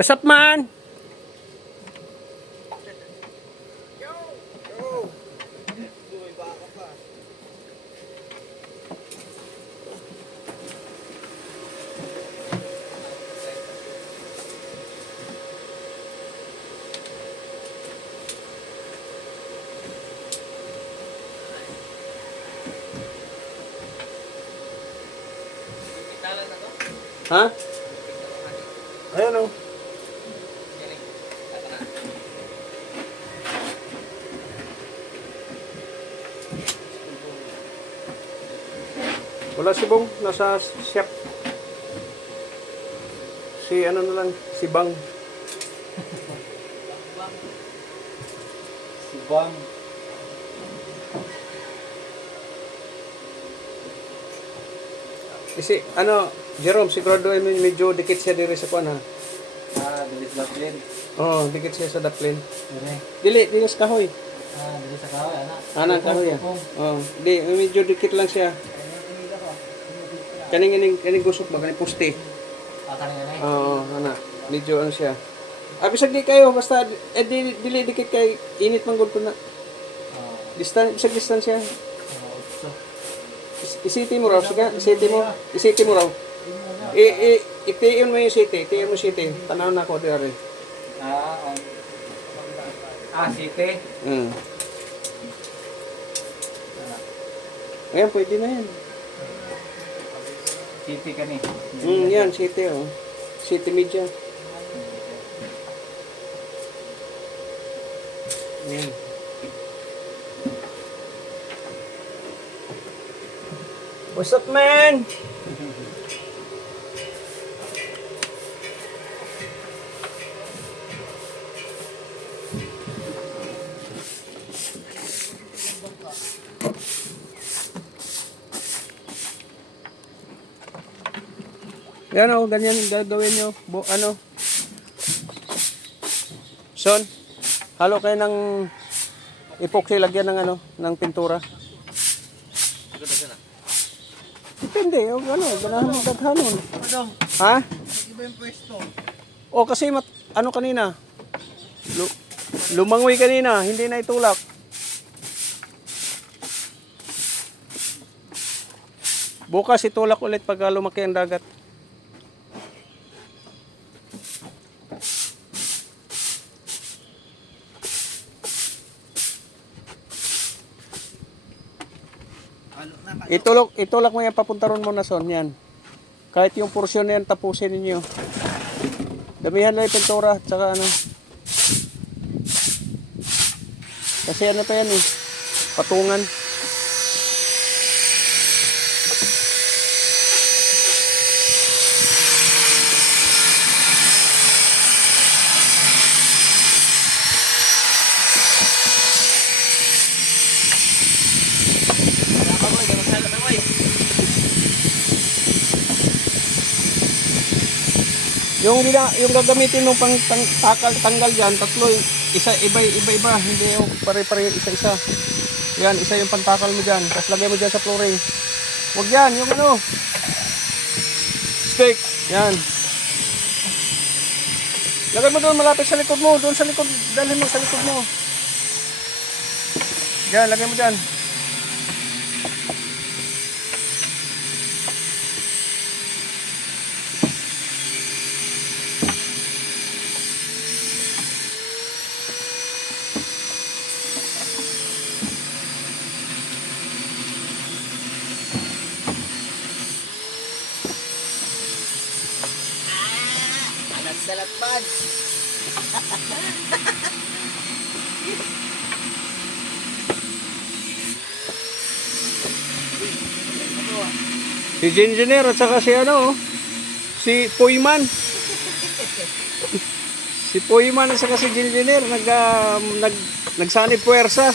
What's up, man? Ha? Ayan o. Wala si Bong, nasa shop. Si ano na lang, si Bang. Si Bang. Si ano, Jerome, sigurado ay medyo dikit siya diri sa kuan ha. Dili sa Daplin. Oo, dikit siya sa daplin. Dili. Dili sa kahoy. Dili sa kahoy, ana. Anang kahoy ya. Oo, di medyo dikit lang siya. Kaning gusok ba kaning poste. Kanina ni. Oo, ana. Medyo ano siya. Bisag di kayo basta dili dikit kay init man gud na. Bisag distansya. Isiti mo raw, sige, isiti mo raw. Itiyon mo yung city, tanaw na ako diri. City. Ayan, pwede na yan. City ka ni. Yan, city oh. City media. Yan. What's up, man? Yan o, ganyan gagawin nyo. Ano? Son, halo kayo ng epoxy, lagyan ng ano, ng pintura. Depende, o ano, ganahan mo daghanon. Ha? Iba yung pwesto. O kasi ano kanina? Lumangoy kanina, hindi na itulak. Bukas itulak ulit pag lumaki ang dagat. Itulak mo yan, papunta ron mo na son yan. Kahit yung porsyon na yan, tapusin ninyo. Damihan lang yung pintura at saka ano. Kasi ano pa yan eh, patungan. Yung gagamitin mo pang tanggal diyan, tatlo, iba, hindi yung pare-pare isa-isa. Yan, isa yung pantakal mo diyan, tapos lagay mo diyan sa flooring. Huwag yan, yung ano, stick, yan. Lagay mo doon malapit sa likod mo, doon sa likod, dalhin mo sa likod mo. Yan, lagay mo diyan. Dalatman. Si Engineer at saka si ano, si Poyman. Si Poyman at saka si Engineer nagsanib puwersa.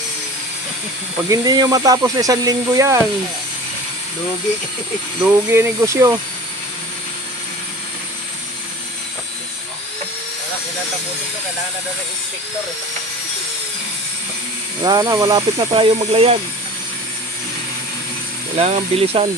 Pag hindi nyo matapos na 1 linggo yan, lugi negosyo. Kinatapusin ko, kailangan na ng inspector eh. Wala na, malapit na tayo maglayag. Kailangan bilisan.